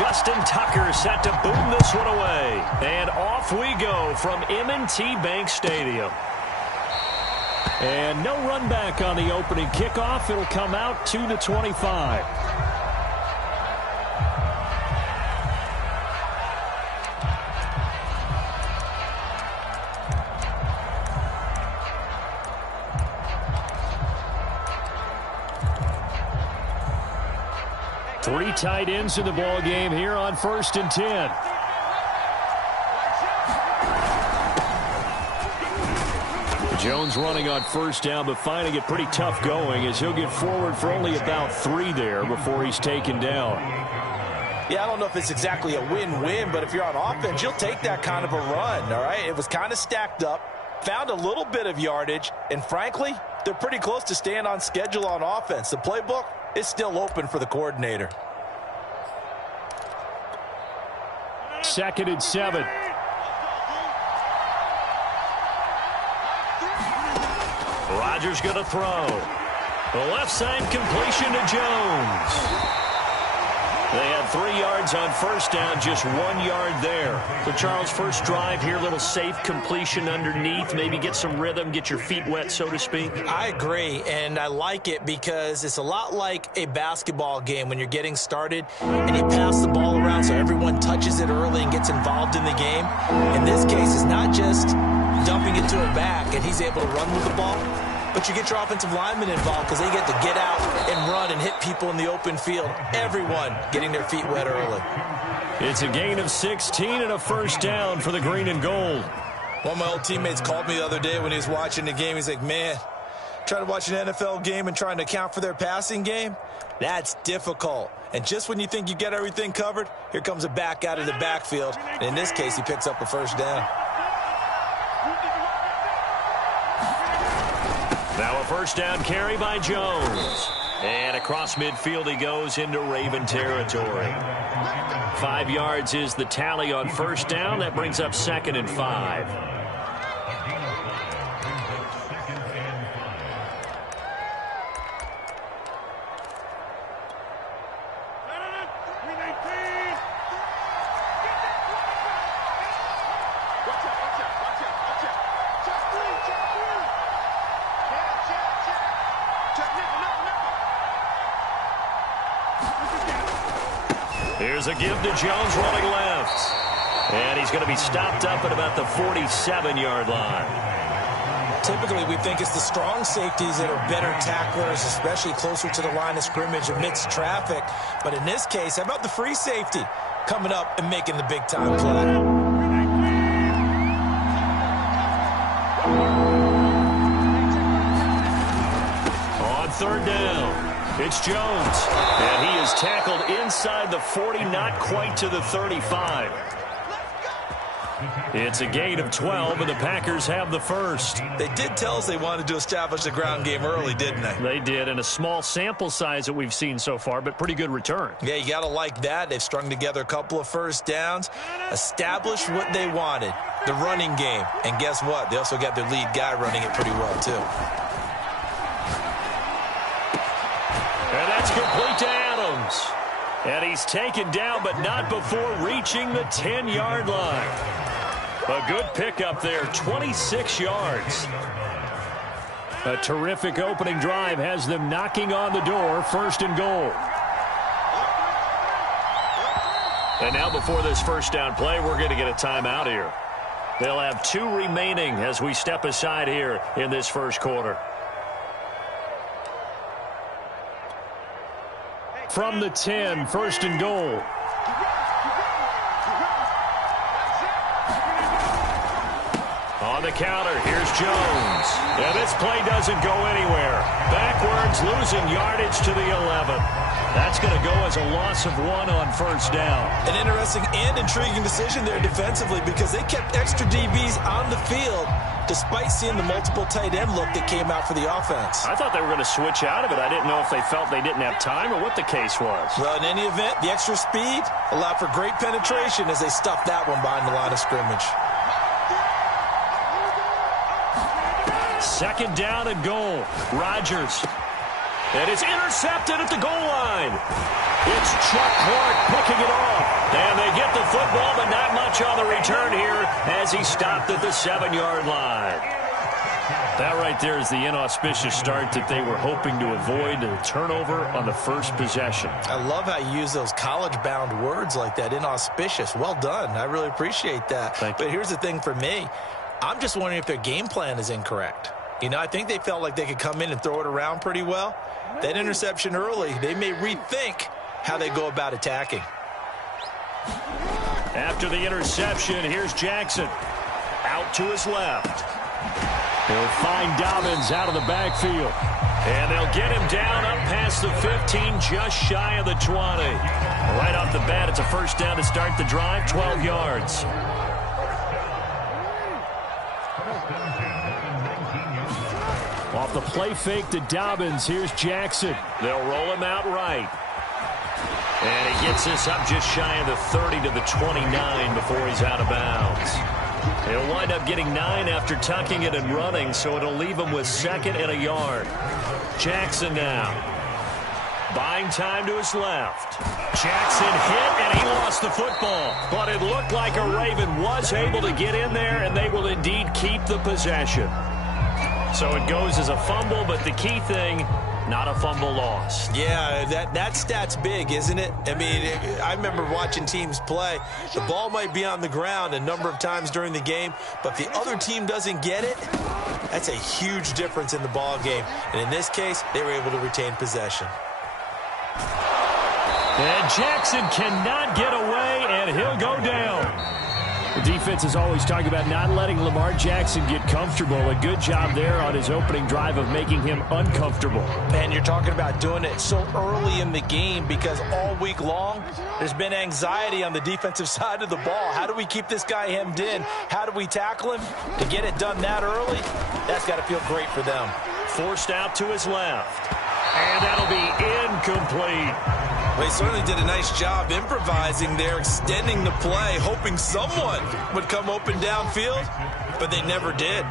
Justin Tucker set to boom this one away. And off we go from M&T Bank Stadium. And no run back on the opening kickoff. It'll come out to the 25. Three tight ends in the ball game here on 1st and 10. Jones running on 1st down, but finding it pretty tough going as he'll get forward for only about 3 there before he's taken down. Yeah, I don't know if it's exactly a win-win, but if you're on offense, you'll take that kind of a run, all right? It was kind of stacked up, found a little bit of yardage, and frankly, they're pretty close to staying on schedule on offense. The playbook is still open for the coordinator. 2nd and 7. Rodgers going to throw. The left side completion to Jones. They had 3 yards on 1st down, just 1 yard there. So, Charles, first drive here, little safe completion underneath. Maybe get some rhythm, get your feet wet, so to speak. I agree, and I like it because it's a lot like a basketball game when you're getting started and you pass the ball around so everyone touches it early and gets involved in the game. In this case, it's not just dumping it to a back and he's able to run with the ball, but you get your offensive linemen involved because they get to get out and run and hit people in the open field. Everyone getting their feet wet early. It's a gain of 16 and a 1st down for the green and gold. One of my old teammates called me the other day when he was watching the game. He's like, man, trying to watch an NFL game and trying to account for their passing game, that's difficult. And just when you think you get everything covered, here comes a back out of the backfield. And in this case, he picks up a 1st down. Now a 1st down carry by Jones. And across midfield he goes into Raven territory. 5 yards is the tally on 1st down. That brings up 2nd and 5. Here's a give to Jones running left. And he's going to be stopped up at about the 47-yard line. Typically, we think it's the strong safeties that are better tacklers, especially closer to the line of scrimmage amidst traffic. But in this case, how about the free safety coming up and making the big-time play? On 3rd down. It's Jones, and he is tackled inside the 40, not quite to the 35. It's a gain of 12, and the Packers have the 1st. They did tell us they wanted to establish the ground game early, didn't they? They did, and a small sample size that we've seen so far, but pretty good return. Yeah, you got to like that. They've strung together a couple of 1st downs, established what they wanted, the running game. And guess what? They also got their lead guy running it pretty well, too. And that's complete to Adams. And he's taken down, but not before reaching the 10-yard line. A good pickup there, 26 yards. A terrific opening drive has them knocking on the door, 1st and goal. And now before this 1st down play, we're going to get a timeout here. They'll have 2 remaining as we step aside here in this 1st quarter. From the 10, 1st and goal. On the counter, here's Jones. And this play doesn't go anywhere. Backwards, losing yardage to the 11. That's going to go as a loss of 1 on 1st down. An interesting and intriguing decision there defensively because they kept extra DBs on the field despite seeing the multiple tight end look that came out for the offense. I thought they were going to switch out of it. I didn't know if they felt they didn't have time or what the case was. Well, in any event, the extra speed allowed for great penetration as they stuffed that one behind the line of scrimmage. 2nd down and goal. Rodgers. And it's intercepted at the goal line. It's Chuck Clark picking it off. And they get the football, but not much on the return here as he stopped at the 7-yard line. That right there is the inauspicious start that they were hoping to avoid, a turnover on the first possession. I love how you use those college-bound words like that, inauspicious. Well done. I really appreciate that. But here's the thing for me. I'm just wondering if their game plan is incorrect. You know, I think they felt like they could come in and throw it around pretty well. That interception early, they may rethink how they go about attacking. After the interception, here's Jackson. Out to his left. He'll find Dobbins out of the backfield. And they'll get him down up past the 15, just shy of the 20. Right off the bat, it's a first down to start the drive, 12 yards. Off the play fake to Dobbins, here's Jackson. They'll roll him out right. And he gets this up just shy of the 30 to the 29 before he's out of bounds. He'll wind up getting 9 after tucking it and running, so it'll leave him with 2nd and a yard. Jackson now. Buying time to his left. Jackson hit, and he lost the football. But it looked like a Raven was able to get in there, and they will indeed keep the possession. So it goes as a fumble, but the key thing, not a fumble lost. Yeah, that stat's big, isn't it? I mean, I remember watching teams play. The ball might be on the ground a number of times during the game, but if the other team doesn't get it, that's a huge difference in the ball game. And in this case, they were able to retain possession. And Jackson cannot get away, and he'll go down. The defense is always talking about not letting Lamar Jackson get comfortable. A good job there on his opening drive of making him uncomfortable. And you're talking about doing it so early in the game because all week long, there's been anxiety on the defensive side of the ball. How do we keep this guy hemmed in? How do we tackle him? To get it done that early, that's got to feel great for them. Forced out to his left. And that'll be incomplete. Well, he certainly did a nice job improvising there, extending the play, hoping someone would come open downfield, but they never did.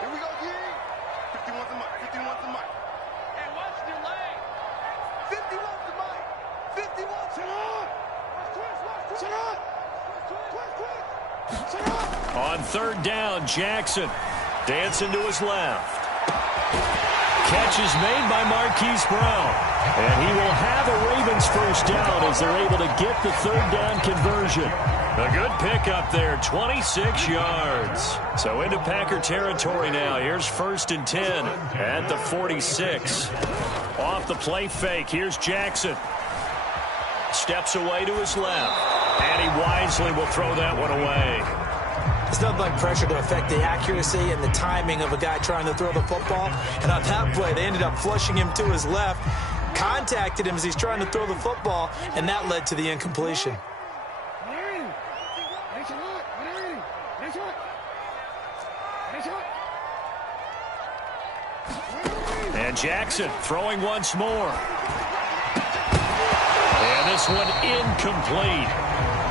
Here we go, G. 50 wants the mic. 50 wants the mic. Hey, watch your leg. 50 wants the mic. 50 wants it on. Shut up. On 3rd down, Jackson dancing to his left. Catch is made by Marquise Brown. And he will have a Ravens first down as they're able to get the 3rd down conversion. A good pickup there, 26 yards. So into Packer territory now. Here's 1st and 10 at the 46. Off the play fake, here's Jackson. Steps away to his left. And he wisely will throw that one away. It's nothing like pressure to affect the accuracy and the timing of a guy trying to throw the football. And on that play, they ended up flushing him to his left, contacted him as he's trying to throw the football, and that led to the incompletion. And Jackson throwing once more. And this one incomplete.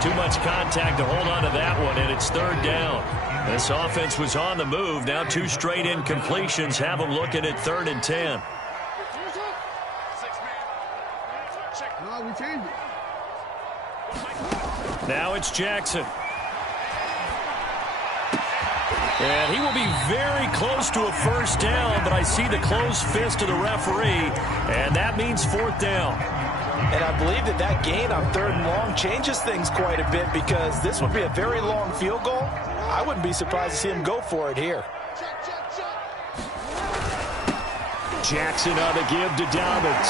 Too much contact to hold on to that one, and it's 3rd down. This offense was on the move. Now 2 straight incompletions have them looking at 3rd and 10. Now it's Jackson. And he will be very close to a first down, but I see the closed fist of the referee, and that means 4th down. And I believe that gain on 3rd and long changes things quite a bit because this would be a very long field goal. I wouldn't be surprised to see him go for it here. Jackson on the give to Dobbins.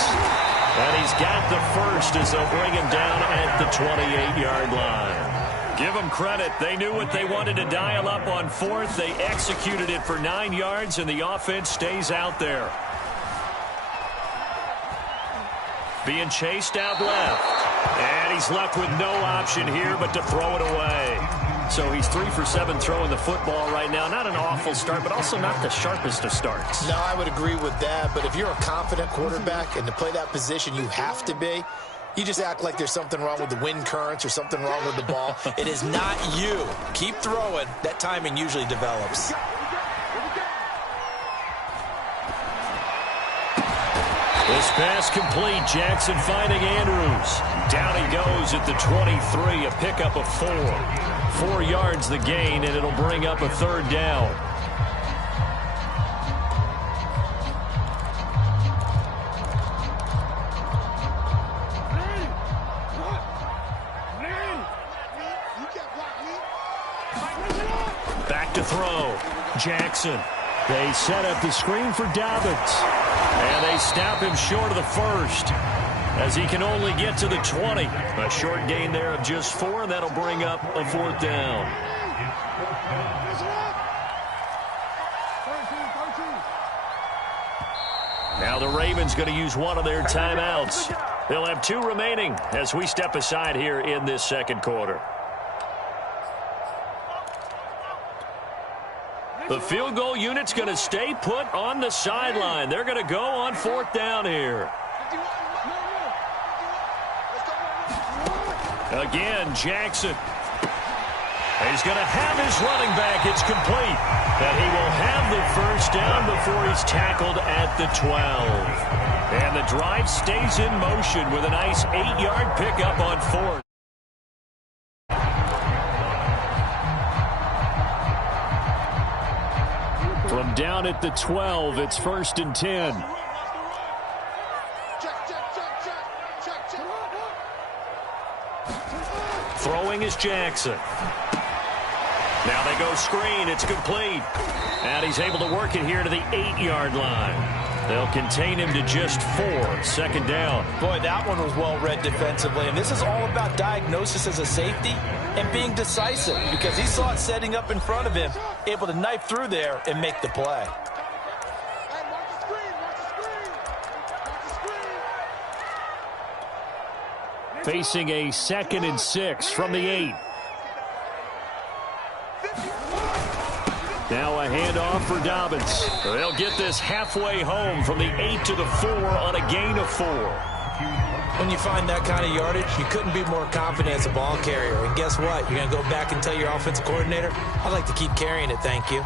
And he's got the first as they'll bring him down at the 28-yard line. Give them credit. They knew what they wanted to dial up on 4th. They executed it for 9 yards, and the offense stays out there. Being chased out left. And he's left with no option here but to throw it away. So he's 3 for 7 throwing the football right now. Not an awful start, but also not the sharpest of starts. No, I would agree with that. But if you're a confident quarterback and to play that position you have to be, you just act like there's something wrong with the wind currents or something wrong with the ball. It is not you. Keep throwing. That timing usually develops. This pass complete. Jackson finding Andrews. Down he goes at the 23, a pickup of 4. 4 yards the gain, and it'll bring up a third down. Back to throw. Jackson. They set up the screen for Dobbins. And they snap him short of the first, as he can only get to the 20. A short gain there of just 4, and that'll bring up a fourth down. Now the Ravens going to use one of their timeouts. They'll have 2 remaining as we step aside here in this second quarter. The field goal unit's going to stay put on the sideline. They're going to go on fourth down here. Again, Jackson. He's going to have his running back. It's complete. That he will have the first down before he's tackled at the 12. And the drive stays in motion with a nice 8-yard pickup on fourth. From down at the 12, it's 1st and 10. Throwing is Jackson. Now they go screen. It's complete. And he's able to work it here to the 8-yard line. They'll contain him to just 4. Second down. Boy, that one was well read defensively. And this is all about diagnosis as a safety and being decisive, because he saw it setting up in front of him, able to knife through there and make the play. Facing a 2nd and 6 from the 8. Now a handoff for Dobbins. They'll get this halfway home from the 8 to the 4 on a gain of 4. When you find that kind of yardage, you couldn't be more confident as a ball carrier. And guess what? You're going to go back and tell your offensive coordinator, I'd like to keep carrying it, thank you.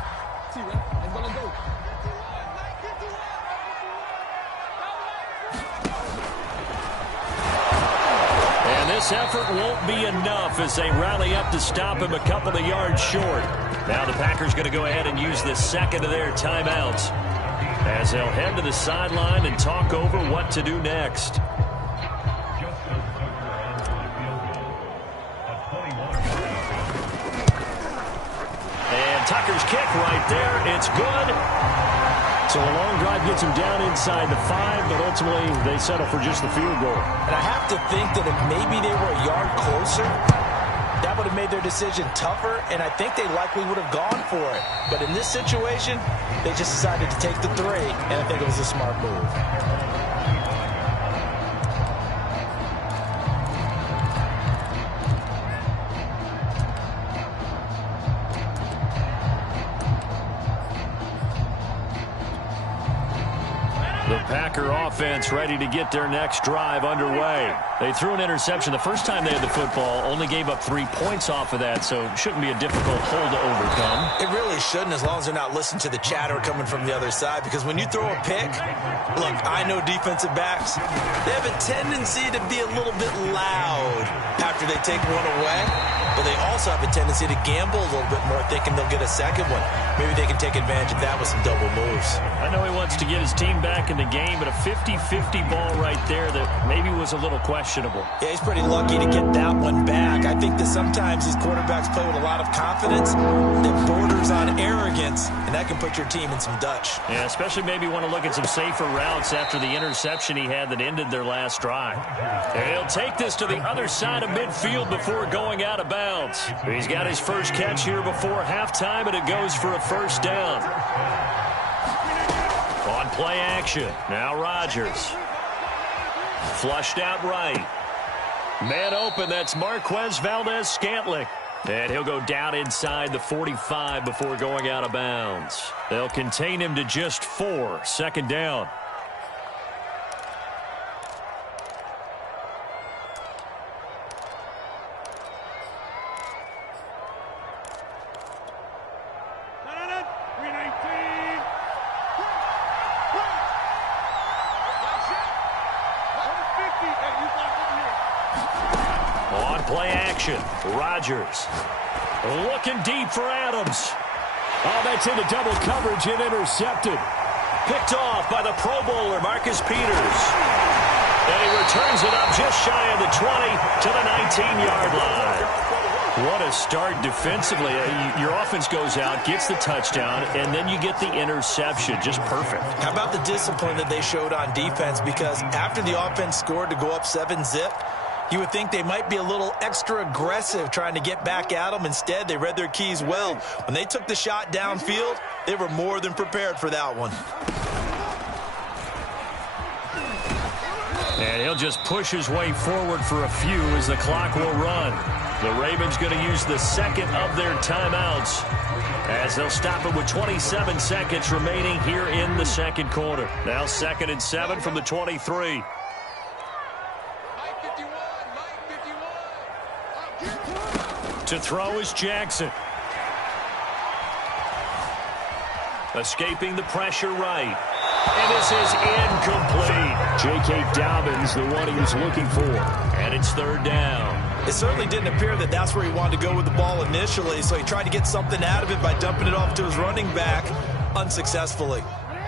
And this effort won't be enough as they rally up to stop him a couple of yards short. Now the Packers going to go ahead and use the second of their timeouts as they'll head to the sideline and talk over what to do next. Tucker's kick right there. It's good. So a long drive gets him down inside the 5, but ultimately they settle for just the field goal. And I have to think that if maybe they were a yard closer, that would have made their decision tougher, and I think they likely would have gone for it. But in this situation, they just decided to take the 3, and I think it was a smart move. The Packer offense ready to get their next drive underway. They threw an interception the first time they had the football, only gave up 3 points off of that, so it shouldn't be a difficult hole to overcome. It really shouldn't, as long as they're not listening to the chatter coming from the other side, because when you throw a pick, look, I know defensive backs, they have a tendency to be a little bit loud after they take one away, but they also have a tendency to gamble a little bit more, thinking they'll get a second one. Maybe they can take advantage of that with some double moves. I know he wants to get his team back in the game, but a 50-50 ball right there that maybe was a little questionable. Yeah, he's pretty lucky to get that one back. I think that sometimes these quarterbacks play with a lot of confidence that borders on arrogance, and that can put your team in some Dutch. Yeah, especially maybe want to look at some safer routes after the interception he had that ended their last drive. And he'll take this to the other side of midfield before going out of bounds. He's got his first catch here before halftime, and it goes for a first down. On play action, now Rodgers. Flushed out right. Man open, that's Marquez Valdez-Scantling. And he'll go down inside the 45 before going out of bounds. They'll contain him to just 4. Second down. possession. Rodgers looking deep for Adams. Oh, that's into double coverage and intercepted. Picked off by the Pro Bowler, Marcus Peters. And he returns it up just shy of the 20 to the 19-yard line. What a start defensively. Your offense goes out, gets the touchdown, and then you get the interception. Just perfect. How about the discipline that they showed on defense? Because after the offense scored to go up 7-zip, you would think they might be a little extra aggressive trying to get back at them. Instead, they read their keys well. When they took the shot downfield, they were more than prepared for that one. And he'll just push his way forward for a few as the clock will run. The Ravens going to use the second of their timeouts as they'll stop it with 27 seconds remaining here in the second quarter. Now 2nd and 7 from the 23. To throw is Jackson. Escaping the pressure right. And this is incomplete. J.K. Dobbins, the one he was looking for. And it's 3rd down. It certainly didn't appear that that's where he wanted to go with the ball initially, so he tried to get something out of it by dumping it off to his running back unsuccessfully.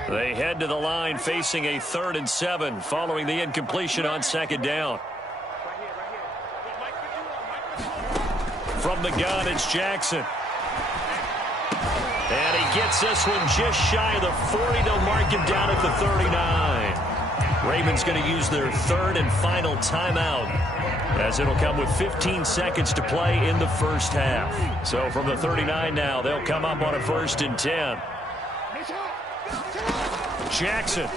They head to the line facing a 3rd and 7 following the incompletion on 2nd down. From the gun, it's Jackson. And he gets this one just shy of the 40. They'll mark him down at the 39. Ravens going to use their 3rd and final timeout, as it'll come with 15 seconds to play in the first half. So from the 39 now, they'll come up on a 1st and 10. Jackson.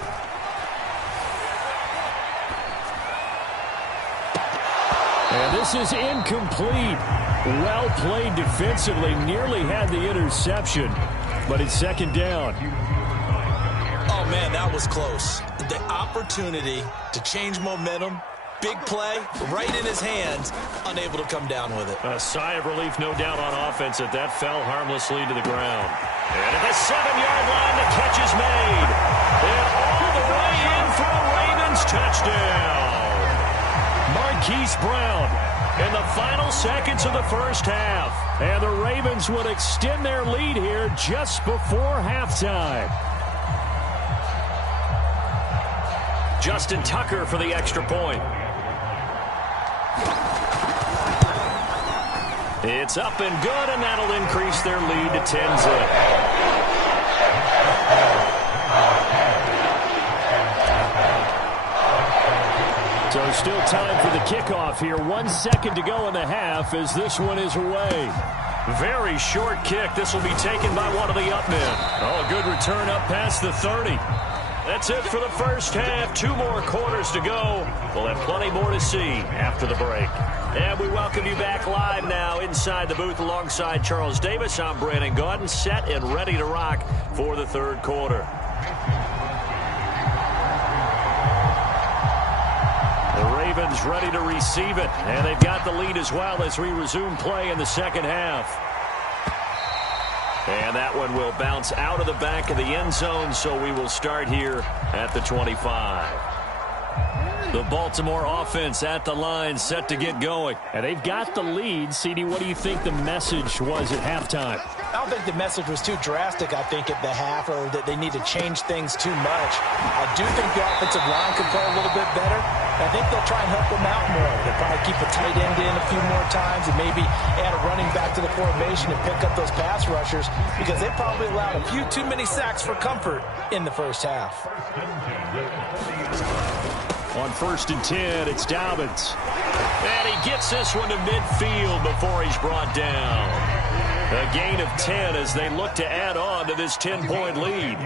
And this is incomplete. Well played defensively. Nearly had the interception, but it's 2nd down. Oh, man, that was close. The opportunity to change momentum, big play, right in his hands, unable to come down with it. A sigh of relief, no doubt, on offense that fell harmlessly to the ground. And at the 7-yard line, the catch is made. And all the way in for a Ravens touchdown. Marquise Brown in the final seconds of the first half. And the Ravens would extend their lead here just before halftime. Justin Tucker for the extra point. It's up and good, and that'll increase their lead to 10-zip. So still time for the kickoff here. 1 second to go in the half as this one is away. Very short kick. This will be taken by one of the up men. Oh, a good return up past the 30. That's it for the first half. 2 more quarters to go. We'll have plenty more to see after the break. And we welcome you back live now inside the booth alongside Charles Davis. I'm Brandon Gaudin, set and ready to rock for the 3rd quarter. The Ravens ready to receive it, and they've got the lead as well as we resume play in the second half. And that one will bounce out of the back of the end zone, so we will start here at the 25. The Baltimore offense at the line, set to get going. And they've got the lead. CD, what do you think the message was at halftime? I don't think the message was too drastic, I think, at the half, or that they need to change things too much. I do think the offensive line could play a little bit better. I think they'll try and help them out more. They'll probably keep a tight end in a few more times and maybe add a running back to the formation and pick up those pass rushers, because they probably allowed a few too many sacks for comfort in the first half. On 1st and 10, it's Dobbins. And he gets this one to midfield before he's brought down. A gain of 10 as they look to add on to this 10-point lead.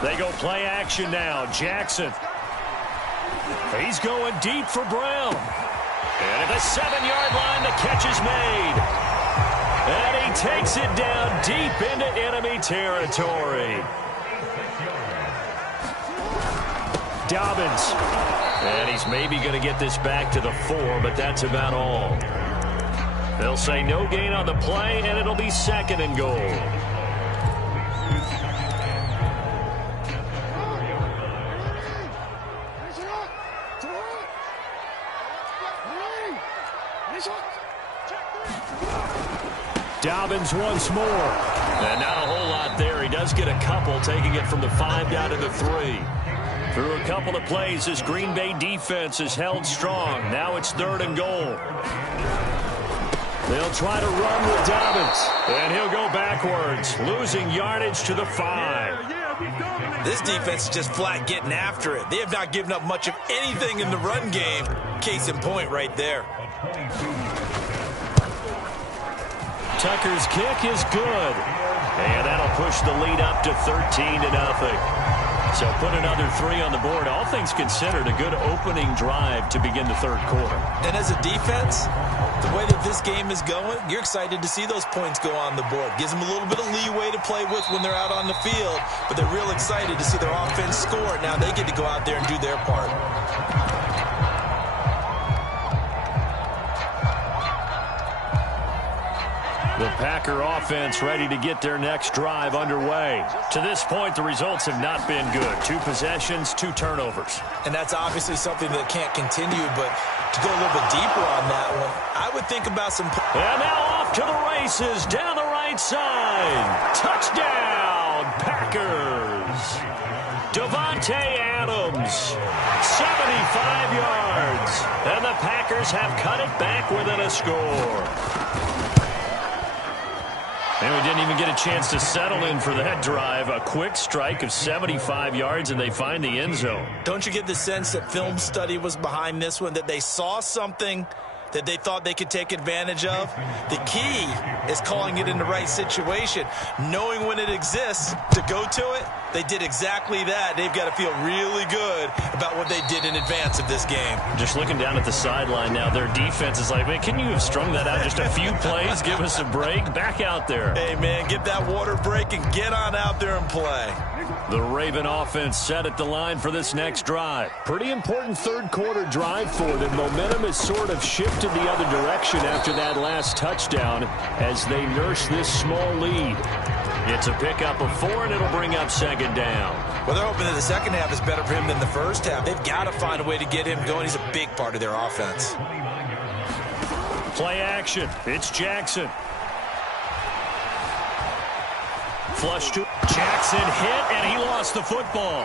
They go play action now. Jackson. He's going deep for Brown. And at the 7-yard line, the catch is made. And he takes it down deep into enemy territory. Dobbins. And he's maybe going to get this back to the 4, but that's about all. They'll say no gain on the play, and it'll be 2nd and goal. Dobbins once more. And not a whole lot there. He does get a couple, taking it from the 5 down to the 3. Through a couple of plays, this Green Bay defense is held strong. Now it's 3rd and goal. They'll try to run with Dobbins. And he'll go backwards, losing yardage to the 5. This defense is just flat getting after it. They have not given up much of anything in the run game. Case in point right there. Tucker's kick is good. And that'll push the lead up to 13-0. So put another 3 on the board. All things considered, a good opening drive to begin the 3rd quarter. And as a defense, the way that this game is going, you're excited to see those points go on the board. Gives them a little bit of leeway to play with when they're out on the field, but they're real excited to see their offense score. Now they get to go out there and do their part. The Packer offense ready to get their next drive underway. To this point, the results have not been good. 2 possessions, 2 turnovers. And that's obviously something that can't continue, but to go a little bit deeper on that one, I would think about some... And now off to the races, down the right side. Touchdown, Packers. Davante Adams, 75 yards. And the Packers have cut it back within a score. And we didn't even get a chance to settle in for that drive. A quick strike of 75 yards, and they find the end zone. Don't you get the sense that film study was behind this one, that they saw something that they thought they could take advantage of? The key is calling it in the right situation, knowing when it exists to go to it. They did exactly that. They've got to feel really good about what they did in advance of this game. Just looking down at the sideline now, their defense is like, man, can you have strung that out just a few plays? Give us a break. Back out there. Hey, man, get that water break and get on out there and play. The Raven offense set at the line for this next drive. Pretty important 3rd quarter drive for them. Momentum has sort of shifted the other direction after that last touchdown as they nurse this small lead. It's a pickup of 4, and it'll bring up 2nd down. Well, they're hoping that the second half is better for him than the first half. They've got to find a way to get him going. He's a big part of their offense. Play action. It's Jackson. Flush to Jackson, hit, and he lost the football.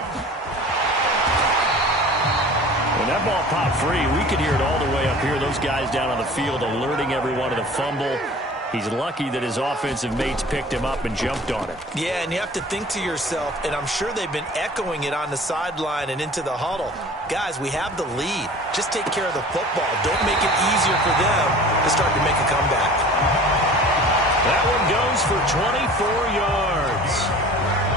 When that ball popped free, we could hear it all the way up here. Those guys down on the field alerting everyone of the fumble. He's lucky that his offensive mates picked him up and jumped on it. Yeah, and you have to think to yourself, and I'm sure they've been echoing it on the sideline and into the huddle. Guys, we have the lead. Just take care of the football. Don't make it easier for them to start to make a comeback. That one goes for 24 yards.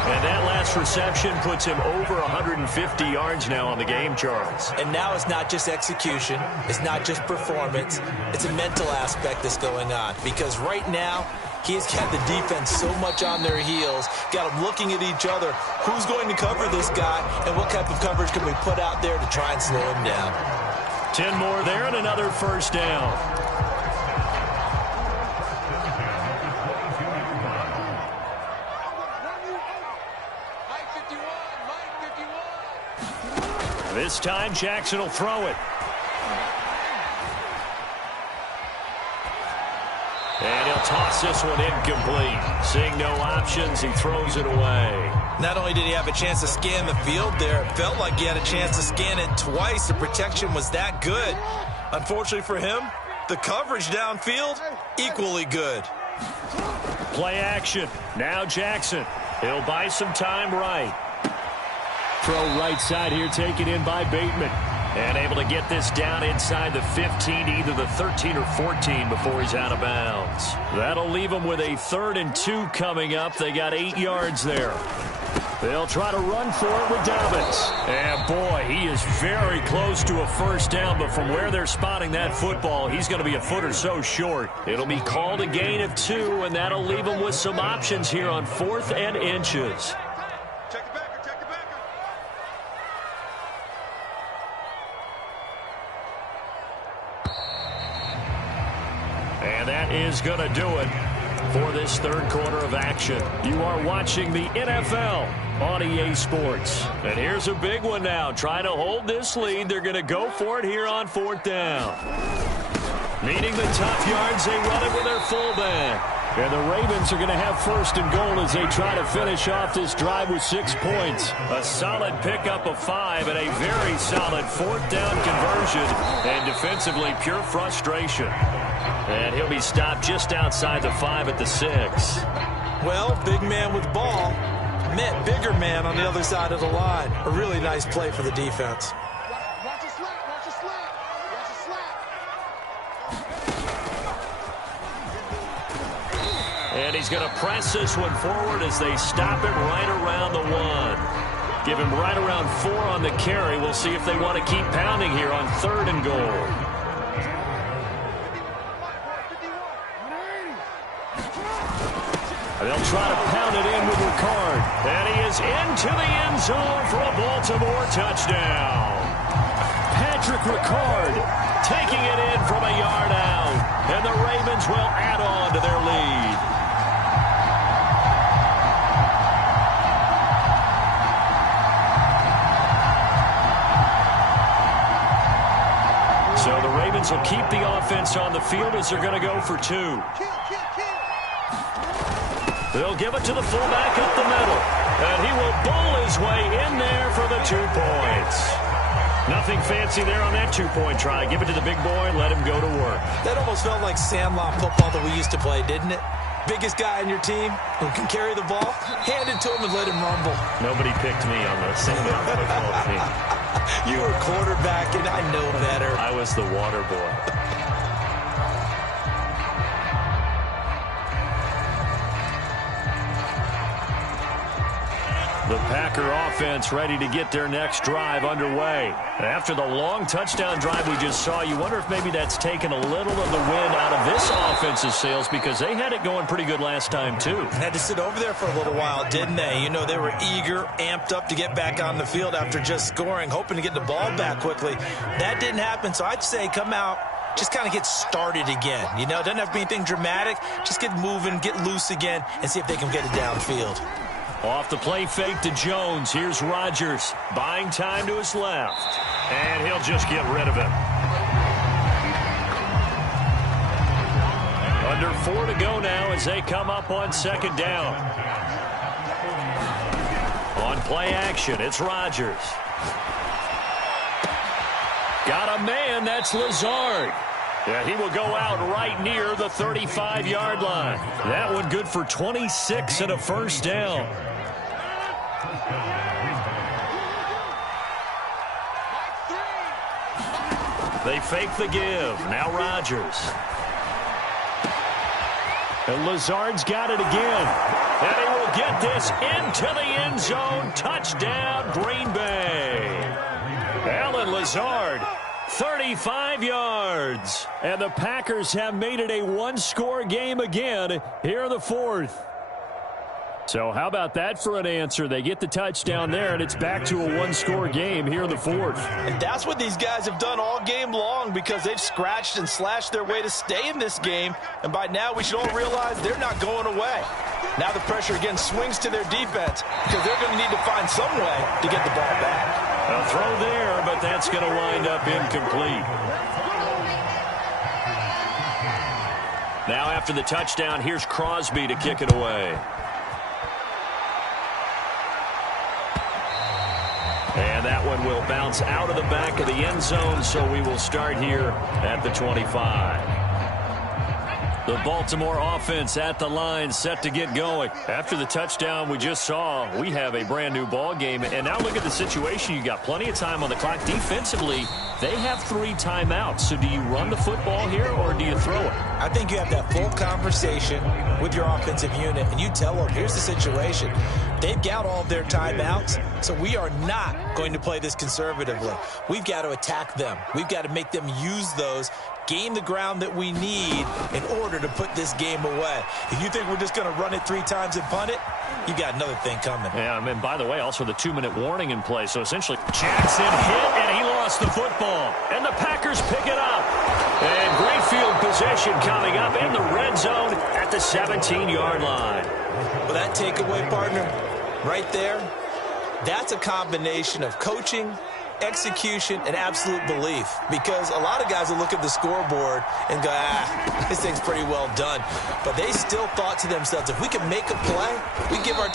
And that last reception puts him over 150 yards now on the game, Charles. And now it's not just execution. It's not just performance. It's a mental aspect that's going on. Because right now, he's got the defense so much on their heels, got them looking at each other. Who's going to cover this guy, and what type of coverage can we put out there to try and slow him down? 10 more there and another 1st down. This time, Jackson will throw it. And he'll toss this one incomplete. Seeing no options, he throws it away. Not only did he have a chance to scan the field there, it felt like he had a chance to scan it twice. The protection was that good. Unfortunately for him, the coverage downfield, equally good. Play action. Now Jackson. He'll buy some time right. Throw right side here, taken in by Bateman. And able to get this down inside the 15, either the 13 or 14 before he's out of bounds. That'll leave him with a 3rd and 2 coming up. They got 8 yards there. They'll try to run for it with Dobbins. And boy, he is very close to a 1st down, but from where they're spotting that football, he's going to be a foot or so short. It'll be called a gain of 2, and that'll leave him with some options here on 4th and inches. And that is going to do it for this 3rd quarter of action. You are watching the NFL on EA Sports. And here's a big one now. Trying to hold this lead. They're going to go for it here on 4th down. Needing the tough yards, they run it with their fullback. And the Ravens are going to have first and goal as they try to finish off this drive with 6 points. A solid pickup of 5 and a very solid 4th down conversion. And defensively, pure frustration. And he'll be stopped just outside the 5 at the 6. Well, big man with ball met bigger man on the other side of the line. A really nice play for the defense. Watch your slap, watch your slap, watch your slap. And he's going to press this one forward as they stop him right around the 1. Give him right around 4 on the carry. We'll see if they want to keep pounding here on 3rd and goal. They'll try to pound it in with Ricard. And he is into the end zone for a Baltimore touchdown. Patrick Ricard taking it in from a yard out. And the Ravens will add on to their lead. So the Ravens will keep the offense on the field as they're going to go for 2. They'll give it to the fullback up the middle. And he will bowl his way in there for the 2 points. Nothing fancy there on that 2-point try. Give it to the big boy and let him go to work. That almost felt like Sandlot football that we used to play, didn't it? Biggest guy on your team who can carry the ball, hand it to him and let him rumble. Nobody picked me on the Sandlot football team. You were quarterback, and I know better. I was the water boy. The Packer offense ready to get their next drive underway. After the long touchdown drive we just saw, you wonder if maybe that's taken a little of the wind out of this offense's sails because they had it going pretty good last time, too. Had to sit over there for a little while, didn't they? You know, they were eager, amped up to get back on the field after just scoring, hoping to get the ball back quickly. That didn't happen, so I'd say come out, just kind of get started again. You know, it doesn't have to be anything dramatic. Just get moving, get loose again, and see if they can get it downfield. Off the play fake to Jones. Here's Rodgers buying time to his left. And he'll just get rid of it. Under 4 to go now as they come up on 2nd down. On play action, it's Rodgers. Got a man, that's Lazard. Yeah, he will go out right near the 35-yard line. That one good for 26 and a 1st down. They fake the give. Now Rodgers. And Lazard's got it again. And he will get this into the end zone. Touchdown, Green Bay. Alan Lazard, 35 yards. And the Packers have made it a 1-score game again here in the 4th. So how about that for an answer? They get the touchdown there, and it's back to a 1-score game here in the 4th. And that's what these guys have done all game long because they've scratched and slashed their way to stay in this game. And by now, we should all realize they're not going away. Now the pressure again swings to their defense because they're going to need to find some way to get the ball back. A throw there, but that's going to wind up incomplete. Now after the touchdown, here's Crosby to kick it away. And that one will bounce out of the back of the end zone, so we will start here at the 25. The Baltimore offense at the line, set to get going. After the touchdown we just saw, we have a brand new ball game. And now look at the situation. You got plenty of time on the clock. Defensively, they have 3 timeouts. So do you run the football here or do you throw it? I think you have that full conversation with your offensive unit, and you tell them, here's the situation. They've got all of their timeouts, so we are not going to play this conservatively. We've got to attack them. We've got to make them use those, gain the ground that we need in order to put this game away. If you think we're just going to run it 3 times and punt it, you got another thing coming. Yeah, and by the way, also the 2-minute warning in play. So essentially, Jackson hit, and he lost the football. And the Packers pick it up. And great field possession coming up in the red zone at the 17-yard line. Well, that takeaway, partner, right there, that's a combination of coaching execution, and absolute belief, because a lot of guys will look at the scoreboard and go, this thing's pretty well done. But they still thought to themselves, if we can make a play, we give our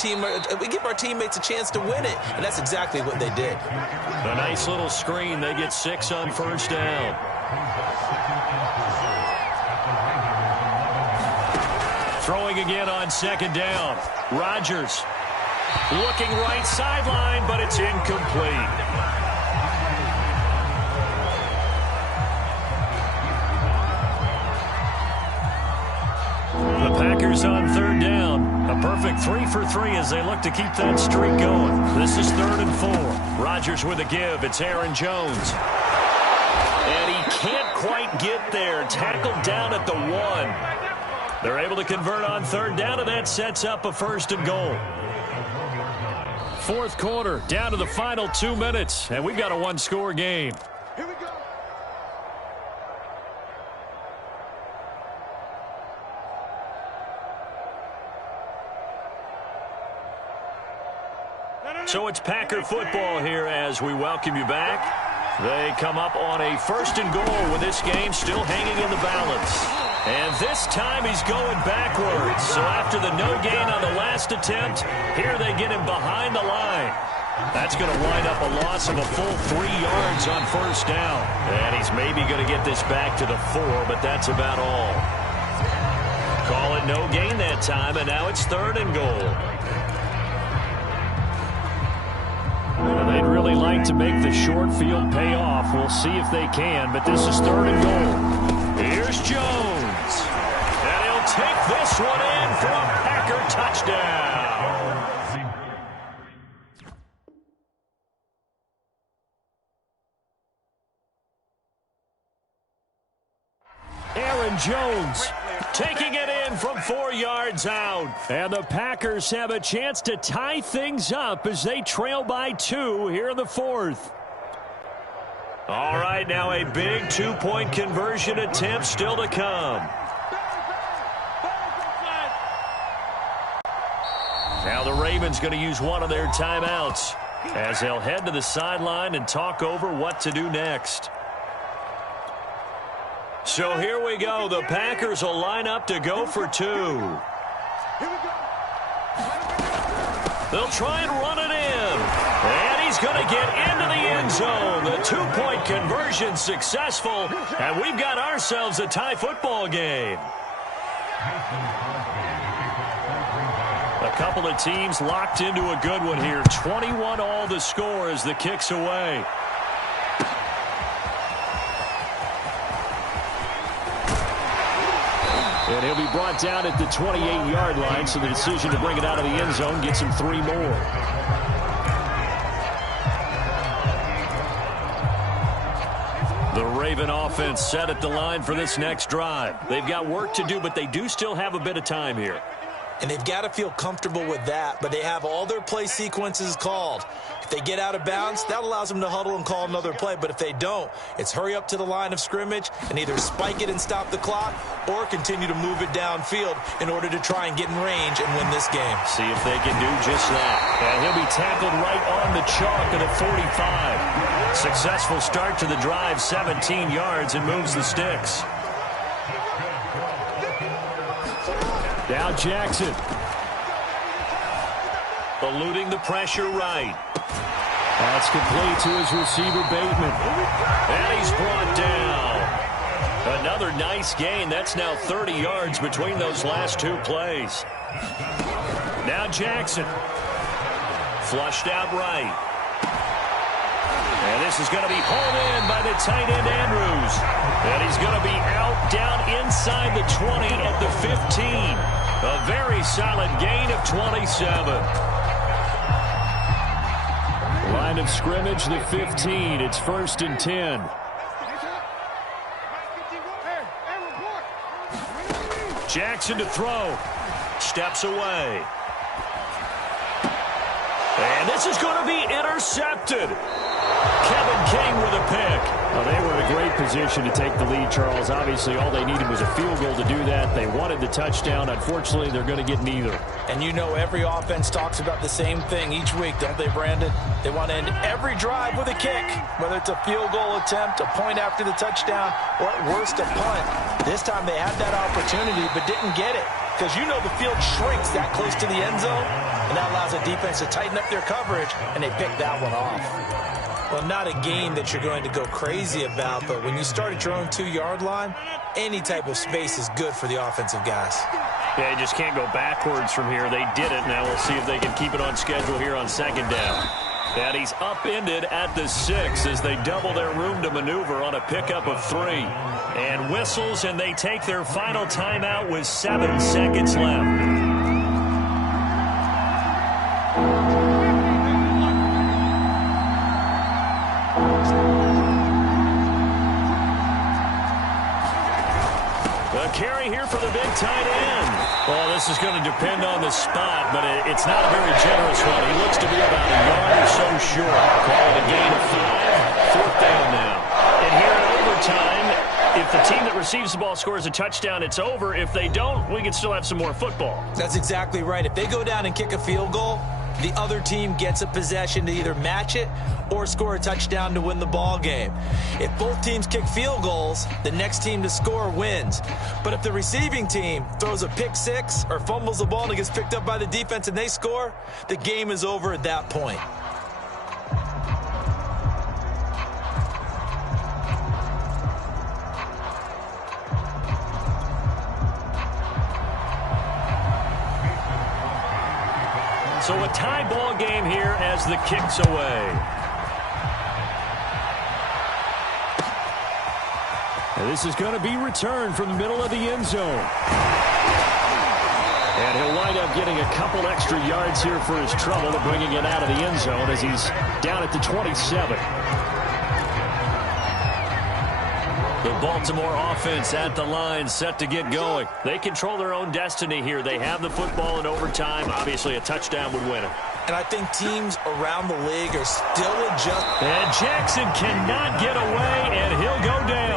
teammates a chance to win it. And that's exactly what they did. A nice little screen. They get 6 on first down. Throwing again on second down. Rodgers looking right sideline, but it's incomplete. The Packers on third down. A perfect 3 for 3 as they look to keep that streak going. This is 3rd and 4. Rodgers with a give. It's Aaron Jones. And he can't quite get there. Tackled down at the 1. They're able to convert on third down, and that sets up a 1st and goal. Fourth quarter, down to the final 2 minutes, and we've got a one-score game. Here we go. So it's Packer football here as we welcome you back. They come up on a 1st and goal with this game still hanging in the balance. And this time he's going backwards. So after the no gain on the last attempt, here they get him behind the line. That's going to wind up a loss of a full 3 yards on first down. And he's maybe going to get this back to the 4, but that's about all. Call it no gain that time, and now it's 3rd and goal. Well, they'd really like to make the short field pay off. We'll see if they can, but this is 3rd and goal. Here's Jones. And he'll take this one in for a Packer touchdown. Aaron Jones taking it in from 4 yards out. And the Packers have a chance to tie things up as they trail by 2 here in the 4th. All right, now a big 2-point conversion attempt still to come. Now the Ravens going to use one of their timeouts as they'll head to the sideline and talk over what to do next. So here we go. The Packers will line up to go for 2. They'll try and run it in. And he's going to get into the end zone. The 2-point conversion successful. And we've got ourselves a tie football game. A couple of teams locked into a good one here. 21 all the score as the kick's away. And he'll be brought down at the 28-yard line, so the decision to bring it out of the end zone gets him 3 more. The Raven offense set at the line for this next drive. They've got work to do, but they do still have a bit of time here. And they've got to feel comfortable with that, but they have all their play sequences called. If they get out of bounds, that allows them to huddle and call another play. But if they don't, it's hurry up to the line of scrimmage and either spike it and stop the clock or continue to move it downfield in order to try and get in range and win this game. See if they can do just that. And he'll be tackled right on the chalk at the 45. Successful start to the drive, 17 yards, and moves the sticks. Now Jackson. Eluding the pressure right. That's complete to his receiver, Bateman. And he's brought down. Another nice gain. That's now 30 yards between those last 2 plays. Now Jackson. Flushed out right. And this is going to be hauled in by the tight end, Andrews. And he's going to be out down inside the 20 at the 15. A very solid gain of 27. Line of scrimmage, the 15. It's 1st and 10. Jackson to throw. Steps away. And this is going to be intercepted. Kevin King with a pick. Well, they were in a great position to take the lead, Charles. Obviously, all they needed was a field goal to do that. They wanted the touchdown. Unfortunately, they're going to get neither. And you know every offense talks about the same thing each week, don't they, Brandon? They want to end every drive with a kick, whether it's a field goal attempt, a point after the touchdown, or at worst, a punt. This time they had that opportunity but didn't get it because you know the field shrinks that close to the end zone, and that allows the defense to tighten up their coverage, and they picked that one off. Well, not a game that you're going to go crazy about, but when you start at your own 2-yard line, any type of space is good for the offensive guys. Yeah, you just can't go backwards from here. They did it. Now we'll see if they can keep it on schedule here on second down. And he's upended at the 6 as they double their room to maneuver on a pickup of 3. And whistles, and they take their final timeout with 7 seconds left. Carry here for the big tight end. Well, this is going to depend on the spot, but it's not a very generous one. He looks to be about a yard or so short. Call it a gain of 5. 4th down now. And here in overtime, if the team that receives the ball scores a touchdown, it's over. If they don't, we can still have some more football. That's exactly right. If they go down and kick a field goal, the other team gets a possession to either match it or score a touchdown to win the ball game. If both teams kick field goals, the next team to score wins. But if the receiving team throws a pick 6 or fumbles the ball and it gets picked up by the defense and they score, the game is over at that point. So a tie ball game here as the kick's away. And this is going to be returned from the middle of the end zone. And he'll wind up getting a couple extra yards here for his trouble of bringing it out of the end zone as he's down at the 27. The Baltimore offense at the line, set to get going. They control their own destiny here. They have the football in overtime. Obviously, a touchdown would win it. And I think teams around the league are still adjusting. And Jackson cannot get away, and he'll go down.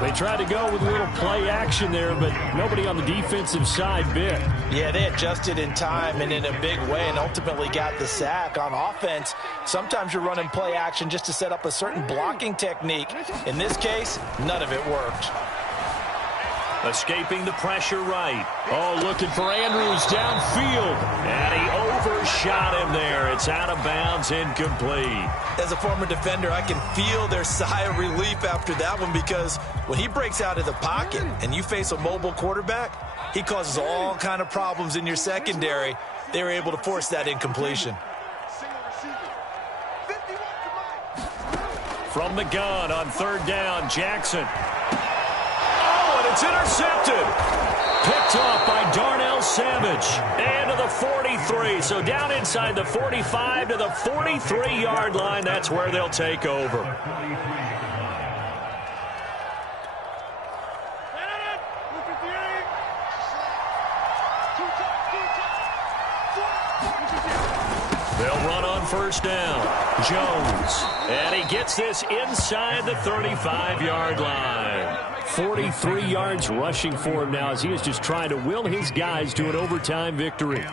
They tried to go with a little play action there, but nobody on the defensive side bit. Yeah, they adjusted in time and in a big way and ultimately got the sack. On offense, sometimes you're running play action just to set up a certain blocking technique. In this case, none of it worked. Escaping the pressure right. Oh, looking for Andrews downfield. And he overshot him there. It's out of bounds, incomplete. As a former defender, I can feel their sigh of relief after that one because when he breaks out of the pocket and you face a mobile quarterback, he causes all kind of problems in your secondary. They were able to force that incompletion. From the gun on 3rd down, Jackson. It's intercepted. Picked off by Darnell Savage. And to the 43. So down inside the 45 to the 43-yard line. That's where they'll take over. They'll run on 1st down. Jones. And he gets this inside the 35-yard line. 43 yards rushing for him now as he is just trying to will his guys to an overtime victory.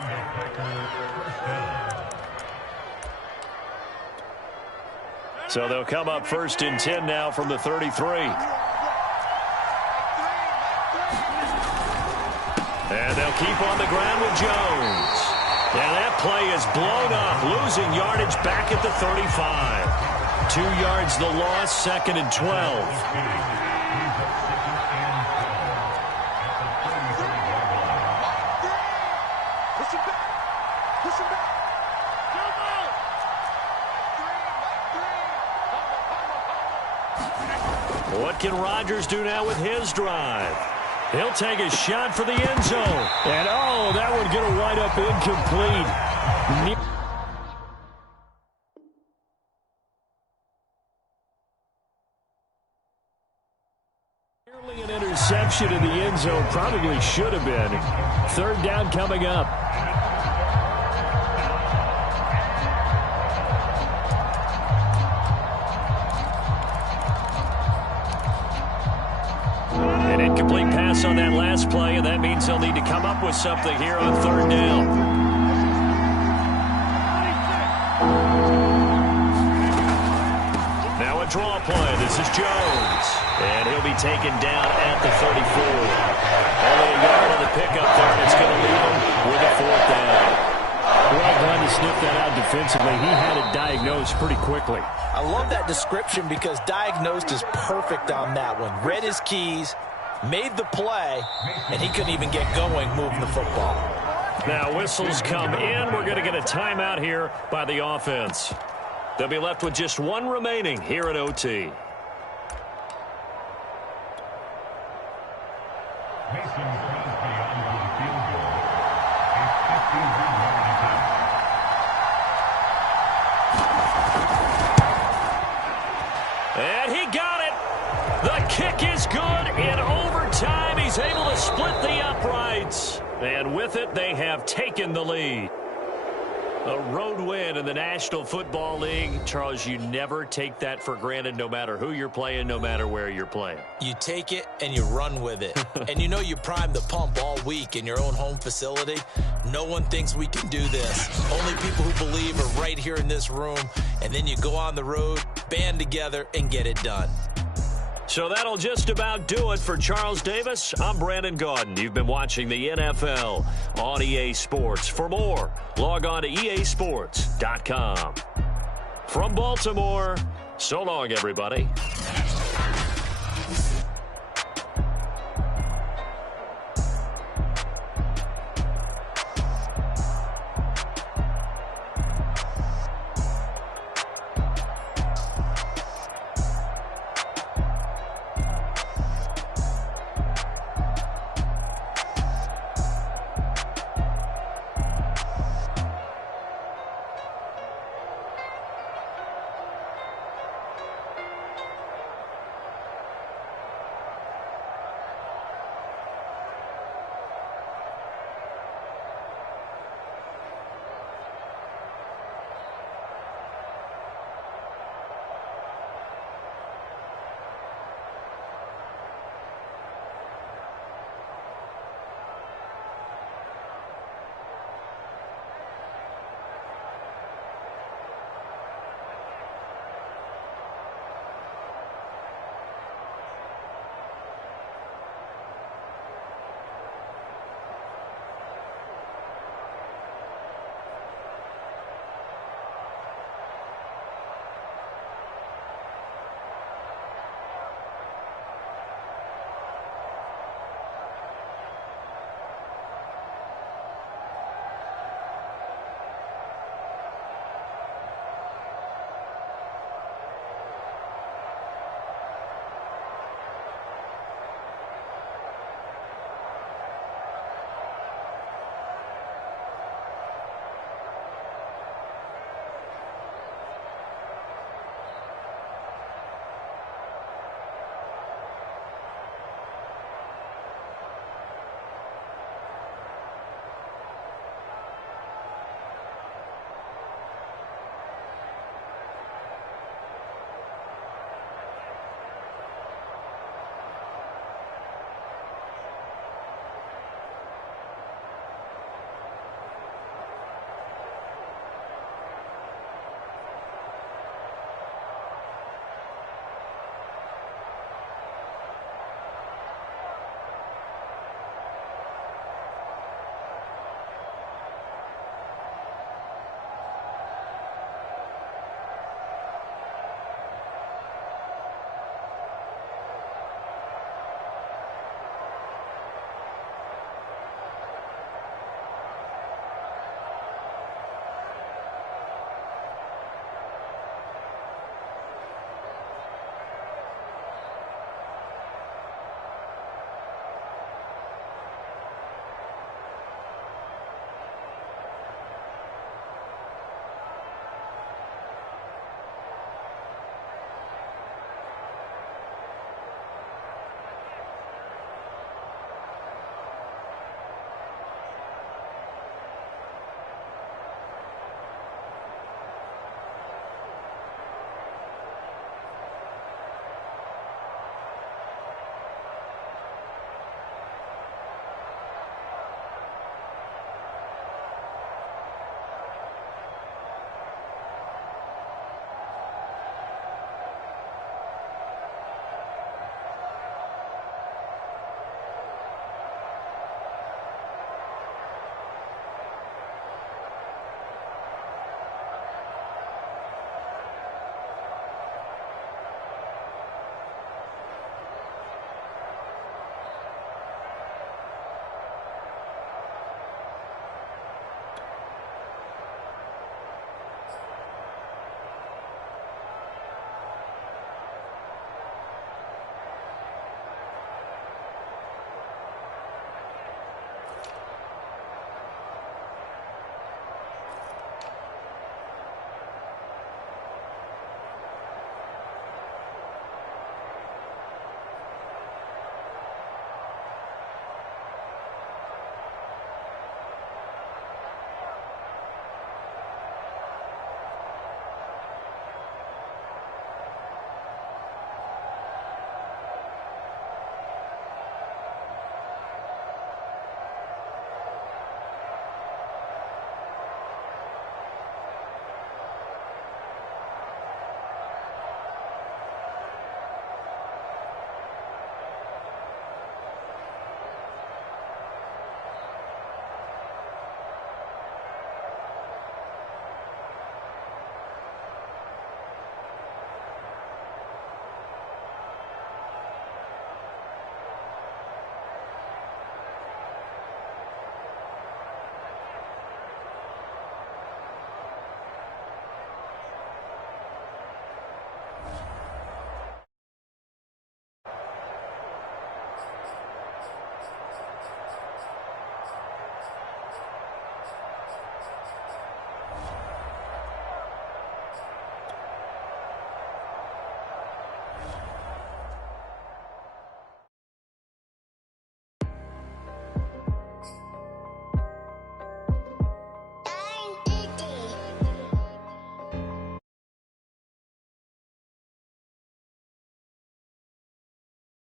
So they'll come up 1st and 10 now from the 33. And they'll keep on the ground with Jones. And that play is blown up, losing yardage back at the 35. 2 yards the loss, 2nd and 12. What can Rodgers do now with his drive? He'll take a shot for the end zone. And, oh, that one going to wind up incomplete. Nearly an interception in the end zone. Probably should have been. 3rd down coming up. pass on that last play, and that means they'll need to come up with something here on third down. Now a draw play. This is Jones. And he'll be taken down at the 34. Only a yard on the pickup there, and it's going to leave him with a fourth down. Well done to sniff that out defensively. He had it diagnosed pretty quickly. I love that description because diagnosed is perfect on that one. Read his keys, made the play, and he couldn't even get going moving the football. Now whistles come in. We're going to get a timeout here by the offense. They'll be left with just one remaining here at OT. And he got it. The kick is good in overtime. He's able to split the uprights. And with it, they have taken the lead. A road win in the National Football League. Charles, you never take that for granted, no matter who you're playing, no matter where you're playing. You take it and you run with it. And you know you primed the pump all week in your own home facility. No one thinks we can do this. Only people who believe are right here in this room. And then you go on the road, band together, and get it done. So that'll just about do it for Charles Davis. I'm Brandon Gaudin. You've been watching the NFL on EA Sports. For more, log on to easports.com. From Baltimore, so long, everybody.